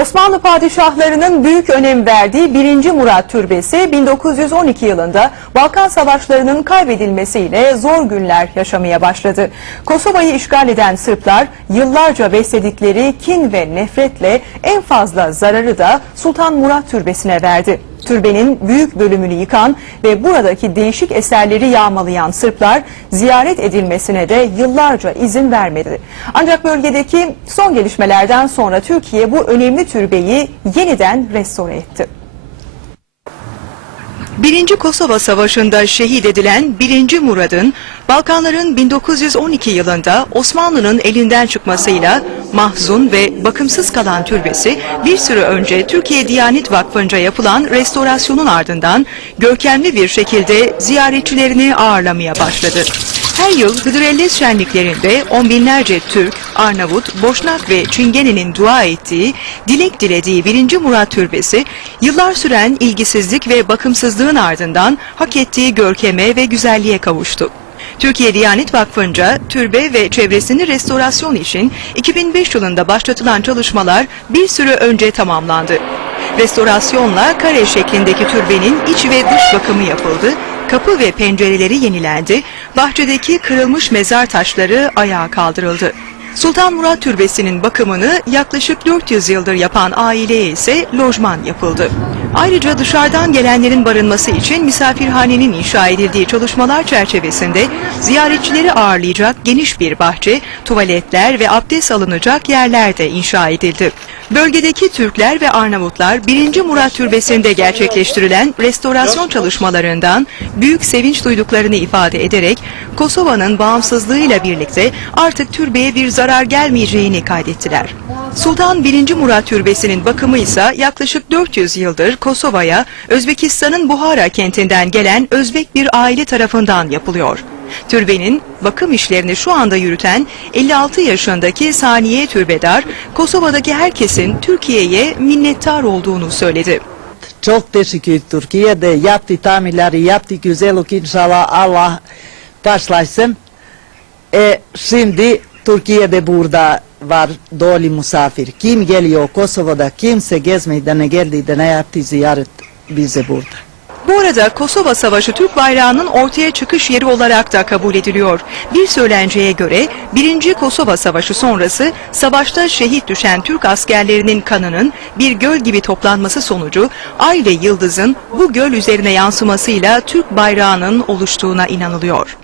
Osmanlı padişahlarının büyük önem verdiği 1. Murat Türbesi 1912 yılında Balkan Savaşları'nın kaybedilmesiyle zor günler yaşamaya başladı. Kosova'yı işgal eden Sırplar yıllarca besledikleri kin ve nefretle en fazla zararı da Sultan Murat Türbesi'ne verdi. Türbenin büyük bölümünü yıkan ve buradaki değişik eserleri yağmalayan Sırplar ziyaret edilmesine de yıllarca izin vermedi. Ancak bölgedeki son gelişmelerden sonra Türkiye bu önemli türbeyi yeniden restore etti. Birinci Kosova Savaşı'nda şehit edilen 1. Murad'ın Balkanların 1912 yılında Osmanlı'nın elinden çıkmasıyla mahzun ve bakımsız kalan türbesi bir süre önce Türkiye Diyanet Vakfı'nca yapılan restorasyonun ardından görkemli bir şekilde ziyaretçilerini ağırlamaya başladı. Her yıl Hıdrellez şenliklerinde on binlerce Türk, Arnavut, Boşnak ve Çingene'nin dua ettiği, dilek dilediği 1. Murat Türbesi, yıllar süren ilgisizlik ve bakımsızlığın ardından hak ettiği görkeme ve güzelliğe kavuştu. Türkiye Diyanet Vakfı'nca türbe ve çevresini restorasyon için 2005 yılında başlatılan çalışmalar bir süre önce tamamlandı. Restorasyonla kare şeklindeki türbenin iç ve dış bakımı yapıldı, kapı ve pencereleri yenilendi, bahçedeki kırılmış mezar taşları ayağa kaldırıldı. Sultan Murat Türbesi'nin bakımını yaklaşık 400 yıldır yapan aileye ise lojman yapıldı. Ayrıca dışarıdan gelenlerin barınması için misafirhanenin inşa edildiği çalışmalar çerçevesinde ziyaretçileri ağırlayacak geniş bir bahçe, tuvaletler ve abdest alınacak yerler de inşa edildi. Bölgedeki Türkler ve Arnavutlar 1. Murat Türbesi'nde gerçekleştirilen restorasyon çalışmalarından büyük sevinç duyduklarını ifade ederek Kosova'nın bağımsızlığıyla birlikte artık türbeye bir zarar gelmeyeceğini kaydettiler. Sultan 1. Murat Türbesi'nin bakımı ise yaklaşık 400 yıldır Kosova'ya Özbekistan'ın Buhara kentinden gelen Özbek bir aile tarafından yapılıyor. Türbenin bakım işlerini şu anda yürüten 56 yaşındaki Saniye Türbedar, Kosova'daki herkesin Türkiye'ye minnettar olduğunu söyledi. Çok teşekkür Türkiye'de yaptı tamirleri, yaptı güzellik inşallah Allah başlasın. E, şimdi Türkiye'de burada var dolu misafir. Kim geliyor Kosova'da kimse gezmeye ne geldi de ne yaptı ziyaret bize burada. Bu arada Kosova Savaşı Türk bayrağının ortaya çıkış yeri olarak da kabul ediliyor. Bir söylenceye göre 1. Kosova Savaşı sonrası savaşta şehit düşen Türk askerlerinin kanının bir göl gibi toplanması sonucu ay ve yıldızın bu göl üzerine yansımasıyla Türk bayrağının oluştuğuna inanılıyor.